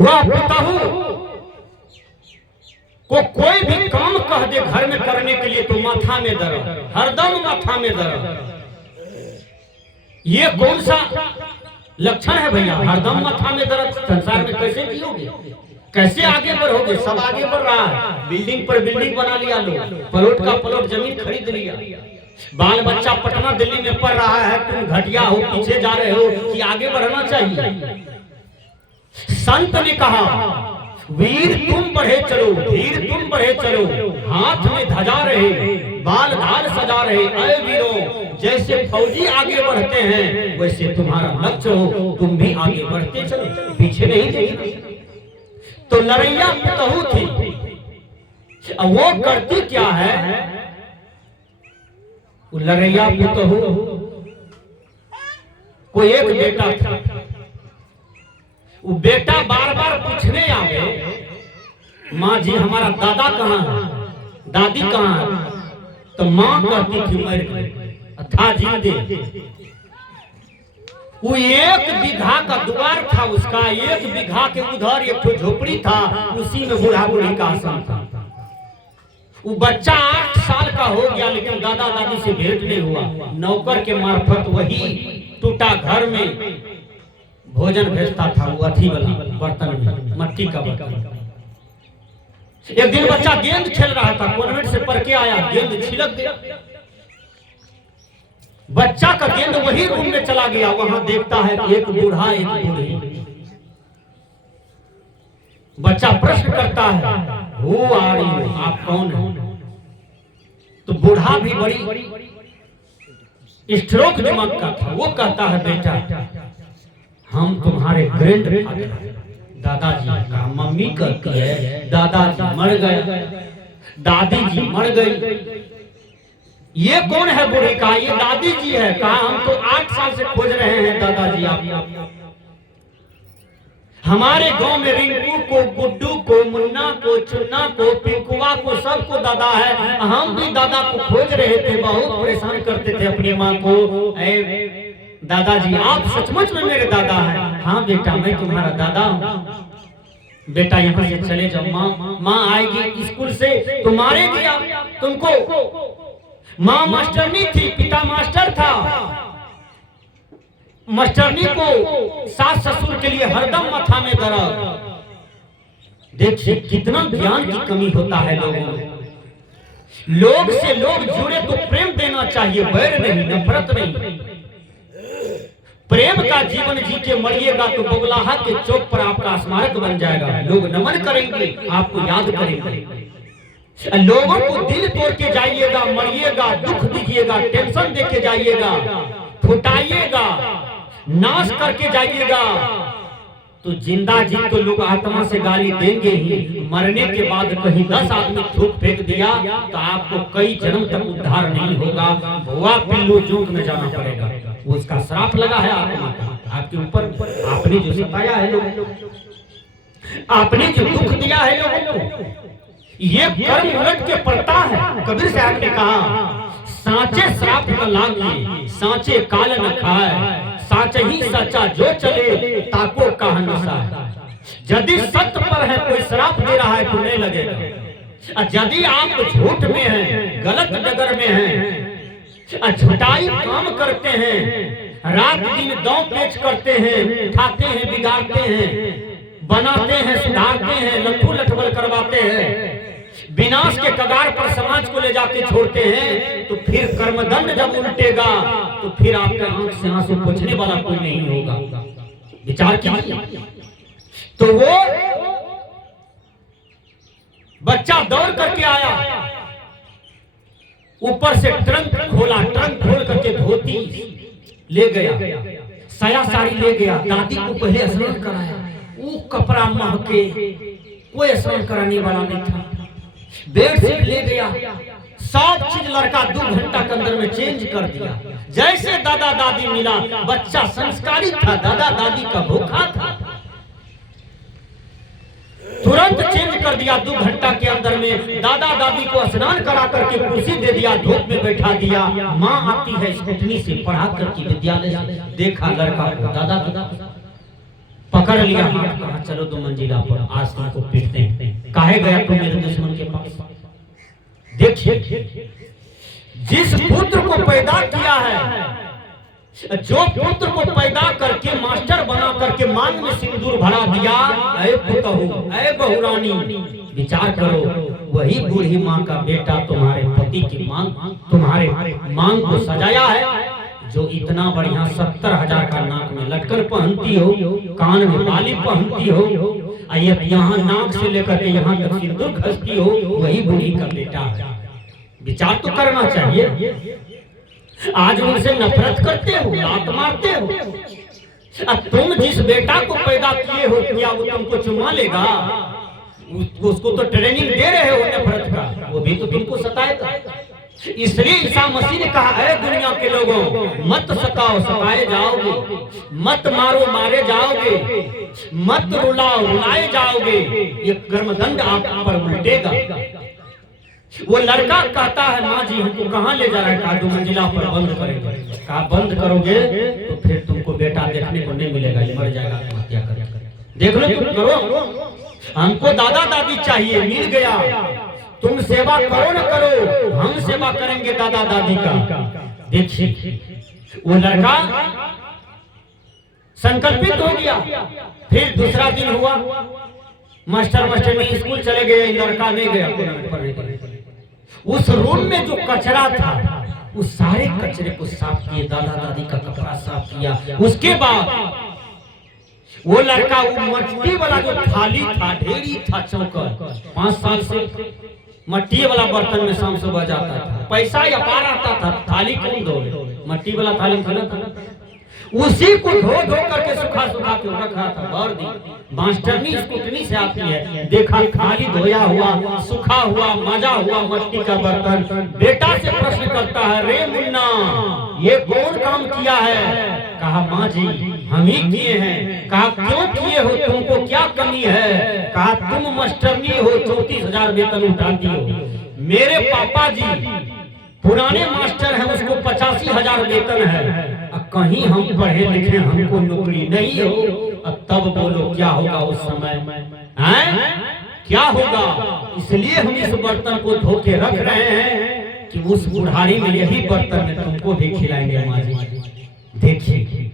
वह पिताहू को कोई भी काम कह दे घर में करने के लिए तो माथा में दर्द, हरदम माथा में दर्द। ये कौन सा लक्षण है भैया? हरदम माथा में दर्द। संसार में कैसे जियोगे, कैसे आगे बढ़ोगे? सब आगे बढ़ रहा है, बिल्डिंग पर बिल्डिंग बना लिया, लोग प्लॉट का प्लॉट जमीन खरीद लिया, बाल बच्चा पटना दिल्ली में पढ़ रहा है, तुम घटिया हो, पीछे जा रहे हो कि आगे बढ़ना चाहिए। संत ने कहा, वीर तुम बढ़े चलो, धीर तुम बढ़े चलो, हाथ में ध्वजा रहे, बाल धार सजा रहे, अय वीरों, जैसे फौजी आगे बढ़ते हैं वैसे तुम्हारा लक्ष्य हो, तुम भी आगे बढ़ते चलो, पीछे नहीं देखना। तो लड़ैया पिताहू थी, वो करती क्या है? वो लड़ैया पिताहू को एक बेटा था, वो बेटा बार बार पूछने आवे, माँ जी हमारा दादा कहाँ है, दादी कहाँ है? तो माँ कहती थी मर गई था जिंदे। वो 1 बीघा का द्वार था उसका, 1 बीघा के उधर एक ठो झोपड़ी था, उसी में बूढ़ा बूढ़ी का आश्रम था। वो बच्चा 8 साल का हो गया लेकिन दादा दादी से भेंट नहीं हुआ। नौकर के मार्फत वही टूटा घर में भोजन भेजता था, वो अथी वाला बर्तन में, मट्टी का बर्तन। एक दिन बच्चा गेंद खेल रहा था, कॉन्वेंट से पढ़ के आया, गेंद छिलक गया। बच्चा का गेंद वही रूम में चला गया, वहां देखता है कि एक बूढ़ा एक बूढ़ी। बच्चा प्रश्न करता है, हो आ रही हो, आप कौन हो? तो बूढ़ा भी बड़ी स्ट्रोक दिमाग का था, वो कहता है बेटा हम तुम्हारे ग्रैंड फादर दादाजी का। मम्मी कहती है दादाजी मर गए, दादी जी मर गई। ये कौन है बूढ़ी? का ये दादी जी है। कहा हम तो 8 साल से खोज रहे हैं दादाजी आप। हमारे गांव में रिंकू को, गुड्डू को, मुन्ना को, चुन्ना को, पिंकुआ को, सबको दादा है। हम भी दादा को खोज रहे थे, बहुत परेशान करते थे अपनी माँ को। दादाजी आप सचमुच में मेरे दादा हैं? हाँ बेटा मैं तुम्हारा दादा हूँ। बेटा यहाँ से चले जाओ, माँ आएगी स्कूल से तो मारेगी तुमको। माँ मास्टरनी थी, पिता मास्टर था। मास्टरनी को सास ससुर के लिए हरदम माथा में दर्द। देखिए कितना ज्ञान की कमी होता है लोगों में। लोग से लोग जुड़े तो प्रेम देना चाहिए, बैर नहीं, नफरत नहीं। प्रेम का जीवन जी के मरिएगा तो बगलाहा के चौक पर आपका स्मारक बन जाएगा, लोग नमन करेंगे, आपको याद करेंगे। लोगों को दिल तोड़ के जाइएगा, मरिएगा, दुख दीजिएगा, टेंशन देके जाइएगा, फुटाइएगा, नाश करके जाइएगा तो जिंदा जी तो लोग आत्मा से गाली देंगे ही। मरने के बाद कहीं 10 आदमी थूक फेंक दिया तो आपको कई जन्म तक उद्धार नहीं होगा, भुआ पिल्लू जोग में जाना पड़ेगा। वो उसका श्राप लगा है आत्मा का आपके ऊपर। आपने जो सताया है लोगों को, आपने जो दुख दिया है लोगों को, ये कर्म उलट के पड़ता है। कबीर साहब ने कहा सांचे श्राप न लागे, सांचे काल न खाए, साच ही सच्चा जो चले ताको कहा नशा। यदि सत्य पर है कोई श्राप दे रहा है तो नहीं लगेगा। यदि आप झूठ में हैं, गलत डगर में हैं, झुटाई काम करते हैं, रात दिन दांव पेच करते हैं, उठाते हैं, बिगाड़ते हैं, बनाते हैं, सुधारते हैं, लट्ठू लठबल करवाते हैं, विनाश के कगार पर समाज को ले जाके छोड़ते हैं, तो फिर कर्मदंड जब उल्टेगा तो फिर आपके आंख से आंसू पोंछने वाला कोई नहीं होगा। विचार कीजिए। तो वो बच्चा दौड़ करके आया, ऊपर से ट्रंक खोला, ट्रंक खोल करके धोती ले गया, साया साड़ी ले गया। दादी को पहले स्नान कराया, वो कपड़ा महके, कोई स्नान कराने वाला नहीं था। बेडशीट ले गया, सब चीज लड़का 2 घंटा के अंदर में चेंज कर दिया। जैसे दादा दादी मिला, बच्चा संस्कारी था, दादा दादी का भूखा था, तुरंत चेंज कर दिया। 2 घंटा के अंदर में दादा दादी को स्नान करा करके कुर्सी दे दिया, धूप में बैठा दिया। माँ आती है स्कूटनी से पढ़ा करके विद्यालय से, देखा लड़का को, दादा दादा पकड़ लिया हाथ, कहा चलो 2 मंजिला पर, आज तुमको पीटते हैं। काहे गया तुम मेरे दुश्मन के पास? देखिए, जिस पुत्र को पैदा किया है, जो पुत्र को पैदा करके मास्टर बना करके मांग में सिंदूर भरा दिया, ऐ पुतहु, ऐ बहुरानी, विचार करो, वही बूढ़ी माँ का बेटा तुम्हारे पति की मांग, तुम्हारे मांग को सजाया है, जो इतना बढ़िया 70,000 का नाक में लटकन पहनती हो, कान में बाली पहनती हो, यहाँ नाक से लेकर के यहाँ तक सिंदूर घसती हो, वही बूढ़ी का बेटा है। विचार तो करना चाहिए। आज उनसे नफरत करते हो, लात मारते हो। अब तुम जिस बेटा को पैदा किए हो, क्या वो तुमको चुमा लेगा? उसको तो ट्रेनिंग दे रहे हो नफरत का, वो भी तो तुमको सताएगा। इसलिए ईसा मसीह ने कहा है, दुनिया के लोगों, मत सताओ, सताए जाओगे, मत मारो, मारे जाओगे, मत रुलाओ, रुलाए जाओगे, ये कर्मदंड आप पर उलटेगा। वो लड़का कहता है, माँ जी हमको कहाँ ले जा रहा है? कहा 2 मंजिला पर बंद करेंगे। कहा बंद करोगे तो फिर तुमको बेटा देखने को नहीं मिलेगा, ये मर जाएगा, आत्महत्या करेगा। देख लो, तुम करो, हमको दादा दादी चाहिए, मिल गया। तुम सेवा करो न करो, हम सेवा करेंगे दादा दादी का। देखिए, वो लड़का संकल्पित हो गया। फिर दूसरा दिन हुआ, मास्टर नहीं स्कूल चले गए, लड़का नहीं गया। उस रूम में जो कचरा था, उस सारे कचरे को साफ किए, दादा दादी का कपड़ा साफ किया। उसके बाद वो लड़का वो मट्टी वाला जो थाली था, ढेरी था, चौकर, 5 साल से मट्टी वाला बर्तन में शाम सुबह जाता था, पैसा या पार आता था, थाली कौन धो? मट्टी वाला थाली था, उसी को धो धो करके सुखा सुखा के रखा था। और मास्टरनी स्कूटनी से आती है, देखा खाली धोया हुआ, सूखा हुआ, मजा हुआ मट्टी का बर्तन। बेटा से प्रश्न करता है, रे मुन्ना, ये कौन काम किया है? कहा माँ जी हम ही किए हैं। कहा क्यों किए हो, तुमको क्या कमी है? कहा तुम मास्टरनी हो, 34,000 वेतन उठाती हो। मेरे पापा जी पुराने मास्टर हैं, उसको 85,000 वेतन है। कहीं हम पढ़े लिखे, हमको नौकरी नहीं हो। अब तब बोलो क्या होगा उस समय हैं? क्या होगा? इसलिए हम इस बर्तन को धो के रख रहे हैं कि उस बुढ़ारी में यही बर्तन में तुमको भी खिलाएंगे माँ जी। देखिए,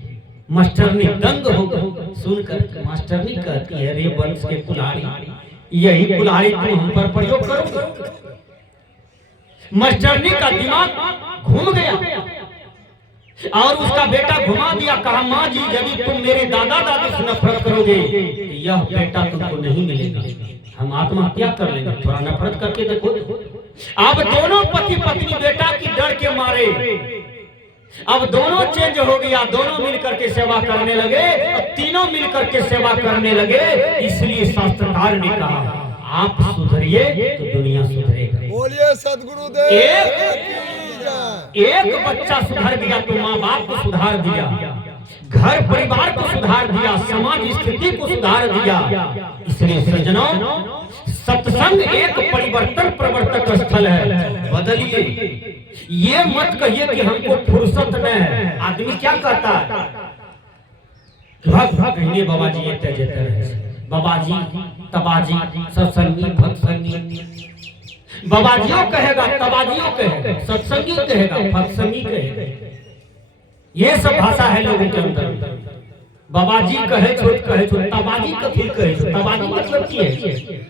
मास्टरनी दंग हो गई सुनकर। मास्टरनी कहती है, रे वंश के कुल्हाड़ी, यही कुल्हाड़ी तुम हम पर प्रयोग करो। मास्टरनी का दिमाग घूम गया और उसका बेटा घुमा दिया। कहा माँ जी यदि तुम मेरे दादा दादी से नफरत करोगे, यह बेटा तुमको नहीं मिलेगा, हम आत्महत्या कर लेंगे। थोड़ा नफरत करके देखो। अब दोनों पति पत्नी बेटा की डर के मारे अब दोनों चेंज हो गया, दोनों मिलकर के सेवा करने लगे, तीनों मिलकर के सेवा करने लगे। इसलिए शास्त्रकार ने कहा आप सुधरिए तो दुनिया सुधरेगा। बोलिए सद्गुरुदेव। एक बच्चा सुधर गया तो माँ बाप को सुधार दिया, घर परिवार को सुधार दिया, समाज स्थिति को सुधार दिया। इसलिए सज्जनों, सत्संग एक परिवर्तन प्रवर्तक स्थल है। बदलिए, ये मत कहिए कि हमको फुर्सत न है। आदमी क्या कहता है, कहने बाबा जी ये तेजते रहे, बाबा जी तबाजी, सत्संगी, भक्तसंगी। बाबाजियों कहेगा, तबाजियों कहेगा, सत्संगी कहेगा, भक्तसंगी कहेगा। ये सब भाषा है लोगों के अंदर। बाबाजी कहे छो, तबाजी कथी कहे छो? तबाजी मतलब की है?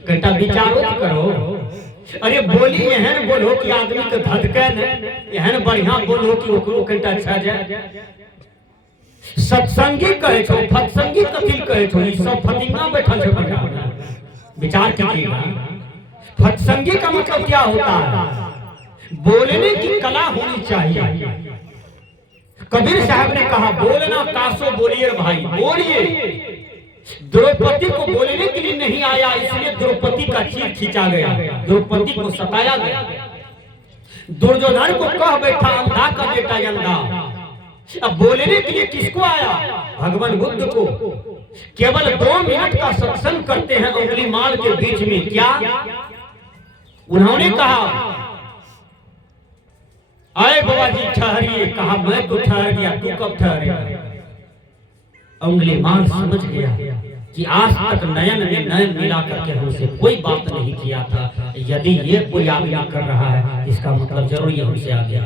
कटा विचारो करो। अरे बोली एहन बोलो कि आदमी के धड़के न, एहन बढ़िया बोलो कि ओकरो कटा अच्छा जाए। सत्संगी कहे छो, भक्तसंगी कथी कहे छो? ई सब फतिंगा बैठल छे बंदा। विचार कीजिएगा, भक्तसंगी का मतलब क्या होता है? बोलने की कला होनी चाहिए। कबीर साहब ने कहा, बोलना कासो बोलिए भाई, बोलिए। द्रौपदी को बोलने के लिए नहीं आया, इसलिए द्रौपदी का चीर खींचा गया, द्रौपदी को सताया गया। दुर्योधन को कह बैठा, अंधा का बेटा अंधा। अब बोलने के लिए किसको आया? भगवान बुद्ध को। केवल 2 मिनट का सत्संग करते हैं उंगली माल के बीच में। क्या उन्होंने कहा, आए बाबा जी ठहरिए। कहा मैं तो ठहर गया, तू कब ठहरेगा? उंगली माल समझ गया कि आज तक नयन में नयन मिला करके हमसे कोई बात नहीं किया था। यदि ये कोई आदमी कर रहा है इसका मतलब जरूर ये हमसे आ गया।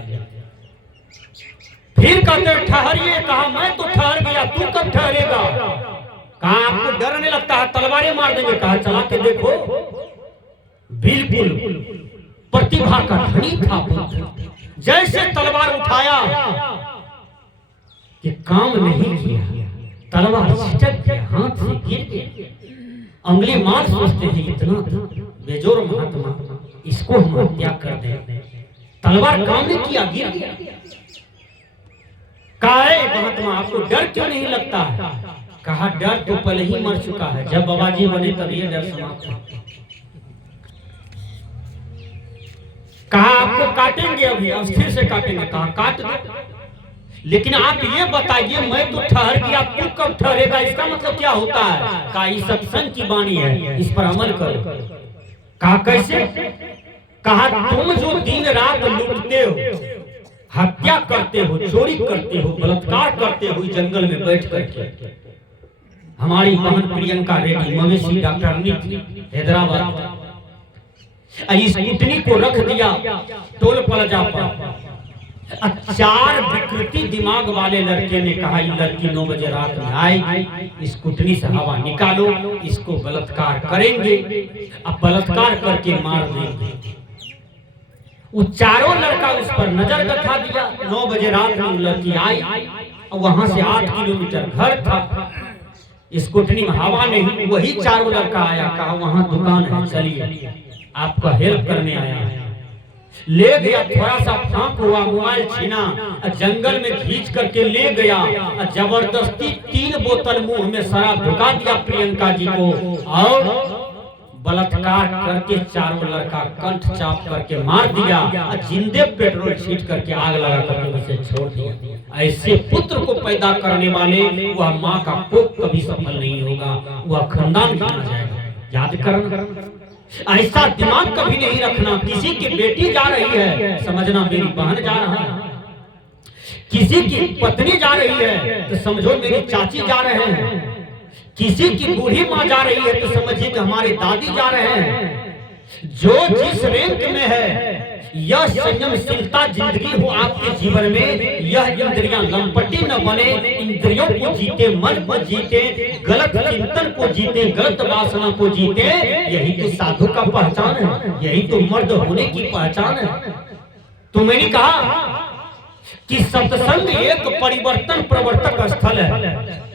फिर कहते ठहरिए, कहा मैं तो ठहर गया, तू कब ठहरेगा? कहा आपको डर नहीं लगता है, तलवारें मार देंगे। कहा चला के देखो। बिल्कुल प्रतिभा का धनी था। जैसे तलवार उठाया कि काम नहीं किया, तलवार छिटक के हाथ से गिर गया। अंगुली मार सोचते हैं इतना बेजोर महात्मा, इसको हम हत्या कर दें। तलवार काम नहीं किया, गिर गया। कहा महात्मा आपको डर क्यों नहीं लगता है? कहा डर तो पहले ही मर चुका है, जब बाबाजी बने तब ये डर समाप्त हुआ। कहा आपको काटेंगे, अभी अस्थिर से काटेंगे। कहा काट दो, लेकिन आप ये बताइए मैं तो ठहर गया, तू कब ठहरेगा? इसका मतलब क्या होता है? कहा ये सत्संग की वाणी है, इस पर अमल करो। कहा कैसे? कहा तुम जो दिन रात लूटते हो, हत्या करते हो, चोरी करते हो, बलात्कार करते हो जंगल में बैठ करके। हमारी बहन प्रियंका रेड्डी मवेशी डॉक्टरनी थी हैदराबाद, इस कुटनी को रख दिया टोल प्लाजा पर। 4 विकृति दिमाग वाले लड़के ने कहा ये लड़की 9 बजे रात में आएगी, इस कुटनी से हवा निकालो, इसको बलात्कार करेंगे, अब बलात्कार करके मार देंगे। वो चारों लड़का उस पर नजर रखा दिया। 9 बजे रात में लड़की आई और वहां से 8 किलोमीटर घर था। इस कुटनी में हवा नहीं, वही चारों लड़का आया। कहा वहां दुकान है, चलिए आपका हेल्प करने आया है। ले गया, थोड़ा सा फांक हुआ, मोबाइल छीना, जंगल में खींच करके ले गया। जबरदस्ती 3 बोतल मुंह में शराब ढुका दिया प्रियंका जी को और बलात्कार करके चारों लड़का कंठ चाप करके मार दिया। जिंदे पेट्रोल छींट करके आग लगा करके उसे छोड़ दिया। ऐसे पुत्र को पैदा करने वाले वह माँ का कोख कभी सफल नहीं होगा, वह खानदान गिना जाएगा। याद करना, ऐसा दिमाग कभी नहीं रखना। किसी की बेटी जा रही है समझना मेरी बहन जा रहा है, किसी की पत्नी जा रही है तो समझो मेरी चाची जा रहे हैं, किसी की बूढ़ी माँ जा रही है तो समझिए कि हमारे दादी जा रहे हैं। जो जिस रैंक में है, यह संयमशीलता जिंदगी हो आपके जीवन में। यह इंद्रियां लंपटी न बने, इंद्रियों को जीते, मन को जीते, गलत चिंतन को जीते, गलत वासना को जीते। यही तो साधु का पहचान है, यही तो मर्द होने की पहचान है। तो मैंने कहा कि सत्संग एक परिवर्तन प्रवर्तक स्थल है।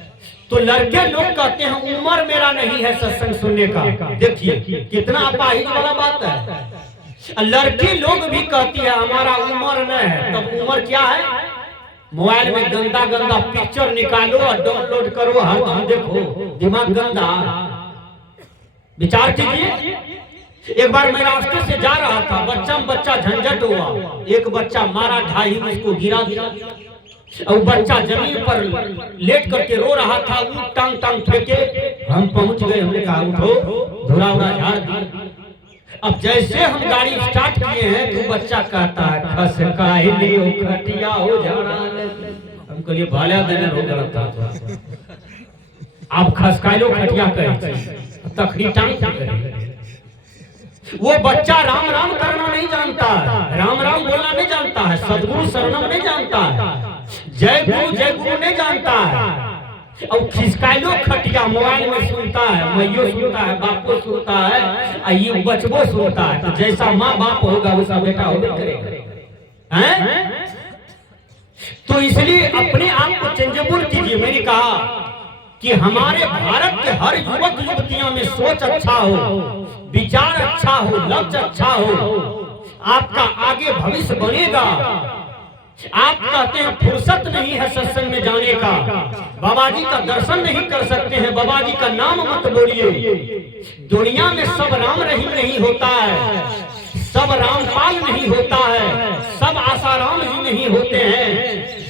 तो लड़के लोग कहते हैं उम्र मेरा नहीं है सत्संग सुनने का। देखिए कितना अपाहिज वाला बात है। लड़की लोग भी कहती है हमारा उम्र नहीं है। तब उम्र क्या है? मोबाइल में गंदा गंदा पिक्चर निकालो और डाउनलोड करो, हर देखो, दिमाग गंदा। विचार कीजिए, एक बार मैं रास्ते से जा रहा था, बच्चा झंझट हुआ, एक बच्चा मारा, ढाई उसको गिरा दिया और बच्चा जमीन पर लेट करके रो रहा था। वो टांग टांग फेंके, हम पहुंच गए, हमने कहा उठो, धुरा उड़ा झाड़ दी। अब जैसे हम गाड़ी स्टार्ट किए हैं तो बच्चा कहता है खसकाई लियो खटिया हो जाना। हमको ये भाला देने रो गलत था। आप खसकाई लो खटिया कहे तखड़ी टांग। वो बच्चा राम राम करना नहीं जानता है, राम राम बोलना नहीं जानता है, सदगुरु शरणम नहीं जानता है, जय गुरु नहीं जानता है। और खिसकाइलो खटिया मोबाइल में सुनता है, मैयो सुनता है, बापो सुनता है, ये बचबो सुनता है। तो जैसा माँ बाप होगा वैसा बेटा होगा हैं? तो इसलिए अपने आप को चेंजेबल कीजिए। मैंने कहा कि हमारे भारत के हर युवक युवतियों में सोच अच्छा हो, विचार अच्छा हो, लक्ष्य अच्छा हो, आपका आगे भविष्य बनेगा। आप कहते हैं फुर्सत नहीं है सत्संग में जाने का, बाबाजी का दर्शन नहीं कर सकते हैं, बाबाजी का नाम मत बोलिए। दुनिया में सब राम रहीम नहीं होता है, सब रामपाल नहीं होता है, सब आसाराम जी नहीं होते हैं।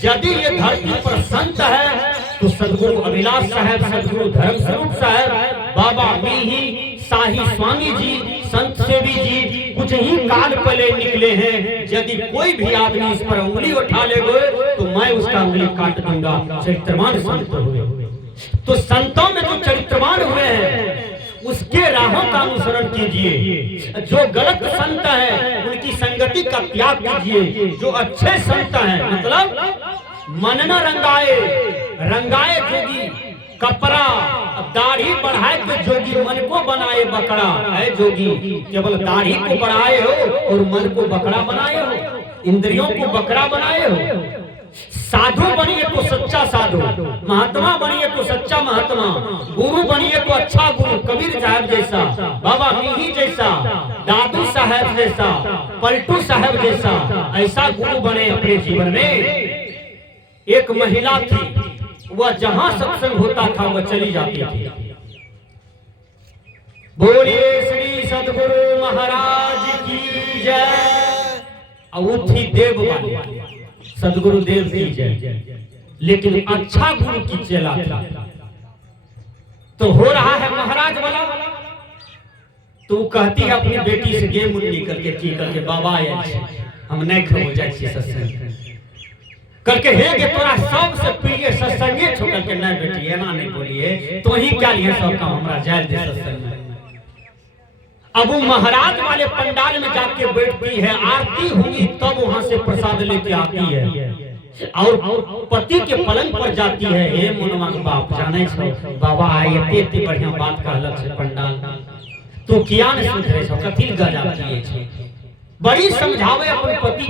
यदि ये धरती पर संत है तो सदगुरु अभिलाष साहब, सदगुरु धर्म स्वरूप साहब, बाबा मीही शाही स्वामी जी, संत सेवी जी कुछ ही काल पहले निकले हैं। यदि कोई भी आदमी इस पर उंगली उठा ले तो मैं उसका उंगली काट दूंगा। चरित्रमान संत हुए। तो संतों में जो चरित्रवान हुए हैं उसके राहों का अनुसरण कीजिए। जो गलत संत है उनकी संगति का त्याग कीजिए। जो अच्छे संत हैं मतलब मन न रंगाए, रंगाए जोगी कपड़ा, दाढ़ी बढ़ाए के जोगी मन को बनाए बकरा। है जोगी केवल दाढ़ी को बढ़ाए हो और मन को बकरा बनाए हो, इंद्रियों को बकरा बनाए हो। साधु बनिए तो सच्चा साधु, महात्मा बनिए तो सच्चा महात्मा, गुरु बनिए तो अच्छा गुरु, कबीर साहब जैसा, बाबा मीही जैसा, दादू साहब जैसा, पलटू साहब जैसा, ऐसा गुरु बने अपने जीवन में। एक महिला थी, वह जहां सत्संग होता था वह चली जाती थी। बोलिए श्री सद्गुरु महाराज की जय। वो थी देव वाली, सदगुरु देव की जय। लेकिन अच्छा गुरु की चेला था। तो हो रहा है महाराज वाला, तो कहती है अपनी बेटी से गे मुन्नी करके की करके बाबा हम नहीं खो जाए सत्संग करके हे गे तोरा सबसे प्रिय सत्संगे छोड़ के नहीं बेटी एना नहीं बोलिए तो ही क्या लिए सब काम हमरा जाय दे सत्संग में। अब वो महाराज वाले पंडाल में जाके बैठती है, आरती हुई तब वहां से प्रसाद लेके आती है और पति के पलंग पर जाती है। हे मुनवा के बाप जाने छो बाबा आए इतनी बढ़िया बात कहलक से पंडाल तू किया न सुधरे छो कथी गजा किए छे, बड़ी समझावे अपने पति।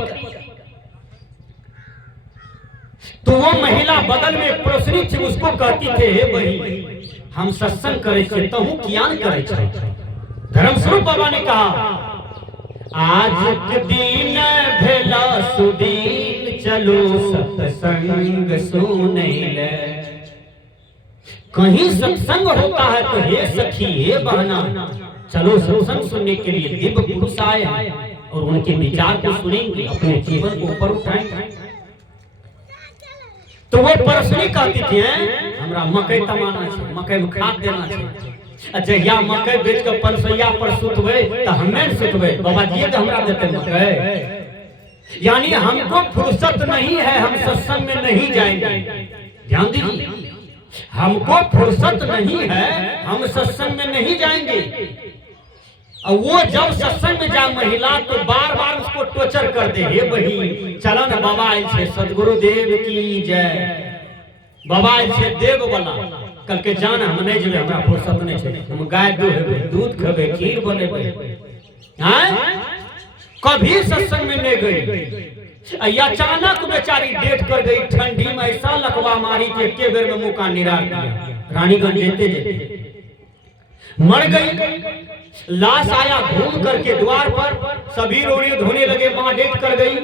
तो वो महिला बगल में एक पड़ोसनी थी, उसको कहती थे हे बही हम सत्संग करे छे तहू किया न करे छे। धर्मस्वरूप बाबा ने कहा आज के दिन भेला सुदीन चलो सत्संग सुने ले। कहीं सत्संग होता है तो हे सखी हे बहना चलो सत्संग सुनने के लिए दिव्य पुरुष आए और उनके विचार को सुनेंगे, अपने जीवन को ऊपर उठाएंगे। तो वो परसनी कहती थी हमरा मकई तमाना छे, मकई में खाद देना छे। अच्छा या मकई बेच के परसैया पर सुतबे तो हमें सुतबे बाबा जी तो हमरा देते मकई। यानी हमको फुर्सत नहीं है, हम सत्संग में नहीं जाएंगे। ध्यान दीजिए, हमको फुर्सत नहीं है, हम सत्संग में नहीं जाएंगे। और वो जब सत्संग में जाए महिला तो बार बार उसको टोचर कर दे हे बही चलो ना बाबा आए छे सदगुरु देव की जय, बाबा आए छे देव वाला कल के जान हम नहीं जेबे, हमरा फुर्सत नहीं छे, हम गाय दूध खेबे खीर बनेबे। हैं कभी सत्संग में नहीं गई। अचानक बेचारी डेट कर गई, ठंडी में ऐसा लकवा मारी के के बेर में मुंह का निरार दिया। रानीगंज जेते जेते मर गई। लाश आया घूम करके द्वार पर, सभी रोड़ी धोने लगे, मां डेट कर गई।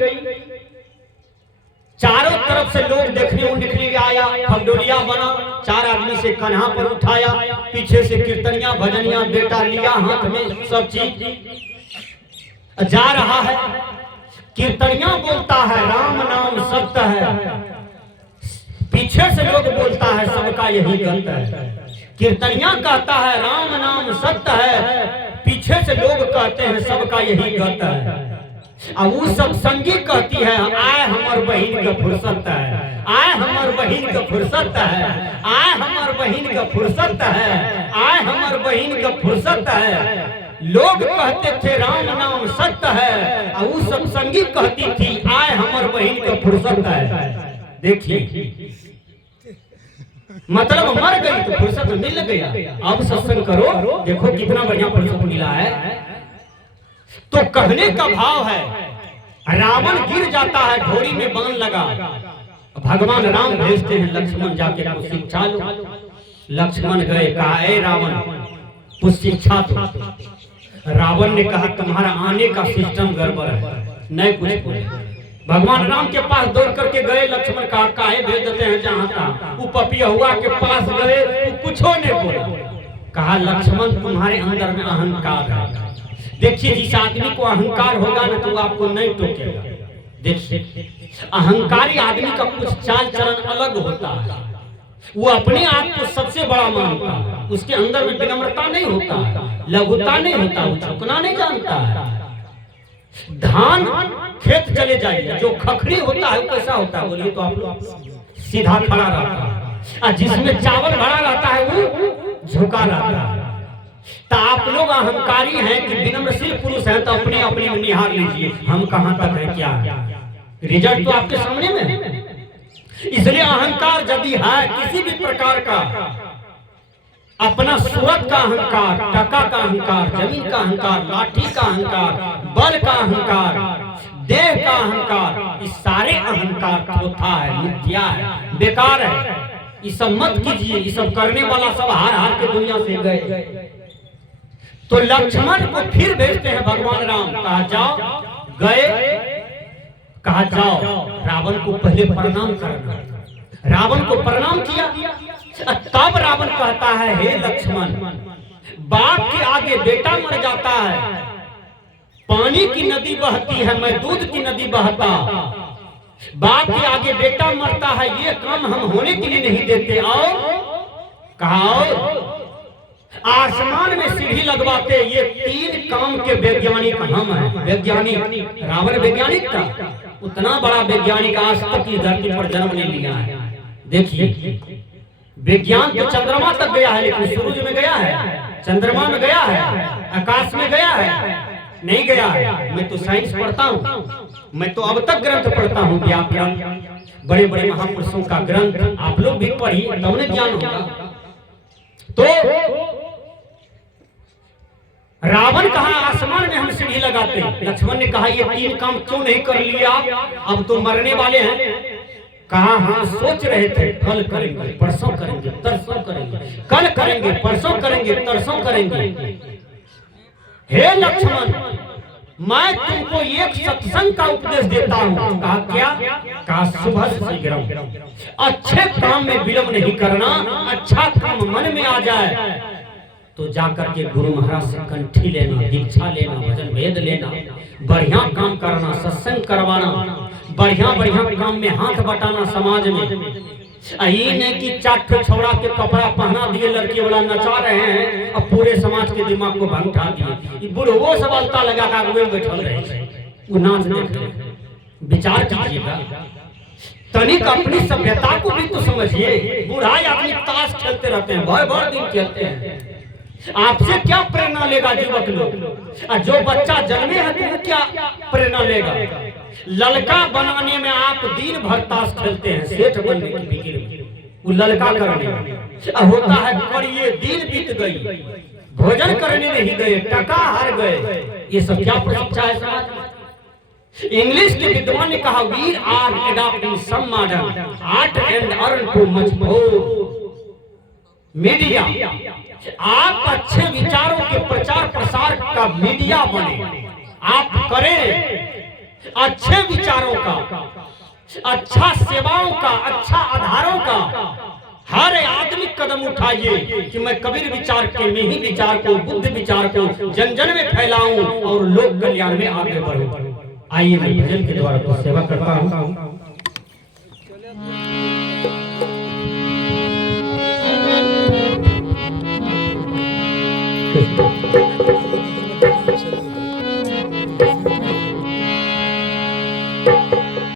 चारों तरफ से लोग देखने को निकले आया, फगडोलिया बना, 4 आदमी से कन्हा पर उठाया, पीछे से कीर्तनिया भजनिया बेटा लिया हाथ में, सब चीज जा रहा है। कीर्तनिया बोलता है राम नाम सत्य है, पीछे से लोग बोलता है सबका यही गंत है। कीर्तनिया कहता है राम नाम सत्य है, पीछे से लोग कहते हैं सबका यही गंत है। अब वो सत्संगी कहती है आए हमार बहन का फुर्सत है, आए हमार बहन का फुर्सत है, आए हमार बहन का फुर्सत है, आए हमार बहन का फुर्सत है। लोग कहते थे राम नाम सत्य है, और वो सत्संगी कहती थी आए हमार बहन का फुर्सत है। देखिए मतलब मर गई तो फुर्सत मिल गया, अब सत्संग करो, देखो कितना बढ़िया फुर्सत मिला है। तो कहने का भाव है रावण गिर जाता है, ढोरी में बाण लगा, भगवान राम भेजते हैं लक्ष्मण जाके कुछ शिक्षा लो। लक्ष्मण गए, कहा ए रावण कुछ शिक्षा दो। रावण ने कहा तुम्हारा आने का सिस्टम गड़बड़ है, नहीं कुछ बोले। भगवान राम के पास दौड़ करके गए, लक्ष्मण कहा काहे भेज देते हैं जहां था। वो पपिया हुआ के पास गए, वो कुछ नहीं बोला। कहा लक्ष्मण तुम्हारे अंदर में अहंकार है। देखिए जिस आदमी को अहंकार होगा ना तो आपको नहीं टोकेगा। देखिए अहंकारी आदमी का कुछ चाल चलन अलग होता है, वो अपने आप को सबसे बड़ा मानता है, उसके अंदर में विनम्रता नहीं होता है, लघुता नहीं होता, वो झुकना नहीं जानता है। धान खेत चले जाइए, जो खखड़ी होता है वो कैसा होता है बोलिए तो आप लोग, सीधा खड़ा रहता है। और जिसमें चावल भरा रहता है वो झुका रहता है। तो आप लोग अहंकारी हैं कि विनम्रशील पुरुष हैं, तो अपने अपने निहार लीजिए हम कहां तक है, क्या है। रिजल्ट तो आपके सामने में है। इसलिए अहंकार यदि है किसी भी प्रकार का, अपना सूरत का अहंकार, टका का अहंकार, जमीन का अहंकार, लाठी का अहंकार, बल का अहंकार, देह का अहंकार, इस सारे अहंकार थोथा है, मिथ्या है, बेकार है। ये सब मत कीजिए। ये सब करने वाला सब हार हार के दुनिया से गए। तो लक्ष्मण को फिर भेजते हैं भगवान राम, कहा जाओ, गए, कहा जाओ रावण को पहले प्रणाम करना। रावण को प्रणाम किया। तब रावण कहता है, हे लक्ष्मण, बाप के आगे बेटा मर जाता है, पानी की नदी बहती है, मैं दूध की नदी बहता, बाप के आगे बेटा मरता है, ये काम हम होने के लिए नहीं देते। और कहा आसमान में सीढ़ी लगवाते, ये 3 काम के वैज्ञानिक हम हैं। वैज्ञानिक रावण वैज्ञानिक था, उतना बड़ा वैज्ञानिक आज तक इस धरती पर जन्म नहीं लिया है। देखिए विज्ञान तो चंद्रमा तक गया है, लेकिन सूरज में गया है, चंद्रमा में गया है, आकाश में गया है, नहीं गया है। मैं तो साइंस पढ़ता हूँ, मैं तो अब तक ग्रंथ पढ़ता हूँ, व्याख्यान, बड़े बड़े महापुरुषों का ग्रंथ आप लोग भी पढ़िए, तब ने ज्ञान होगा। तो रावण कहा आसमान में हम सीढ़ी लगाते। लक्ष्मण ने कहा ये 3 काम क्यों नहीं कर लिया, अब तो मरने वाले हैं। कहा हाँ सोच रहे थे, कल करेंगे, परसों करेंगे, तरसों करेंगे, कल करेंगे, परसों करेंगे, तरसों करेंगे। हे लक्ष्मण, मैं तुमको एक सत्संग का उपदेश देता हूँ। कहा क्या? कहा सुबह शीघ्रम, अच्छे काम में विलंब नहीं करना। अच्छा काम मन में आ जाए तो जाकर के गुरु महाराज से कंठी लेना, दीक्षा लेना, भजन वेद लेना, बढ़िया काम करना, सत्संग करवाना, बढ़िया बढ़िया काम में हाथ बटाना समाज में। यही नहीं कि 4 छौड़ा के कपड़ा पहना दिए, लड़की वाला नचा रहे हैं, अब पूरे समाज के दिमाग को भंगठा दिए। बुढ़ो सब अलता लगा कर आगे बैठल रहे, वो नाच देख रहे। विचार कीजिएगा, तनिक अपनी सभ्यता को भी तो समझिए। बूढ़ा आदमी ताश खेलते रहते हैं, भर दिन खेलते हैं, आपसे क्या प्रेरणा लेगा युवक लोग? जो बच्चा जन्मे है तो क्या प्रेरणा लेगा? लड़का बनाने में आप दिन भर ताश खेलते हैं, सेठ बनने की फिक्र में, वो लड़का करने होता है। पर ये दिन बीत गई, भोजन करने नहीं गए, टका हार गए, ये सब क्या परीक्षा है समाज में? इंग्लिश के विद्वान ने कहा, we are adopting some modern art and earn too much more media. आप अच्छे विचारों के प्रचार प्रसार का मीडिया बने, आप करें अच्छे विचारों का, अच्छा सेवाओं का, अच्छा आधारों का। हर आदमी कदम उठाइए कि मैं कबीर विचार के में ही विचार को, बुद्ध विचार को जन जन में फैलाऊं और लोक कल्याण में आगे बढ़ूं। आइए मैं भजन के द्वारा तो सेवा करता हूं। Thank you.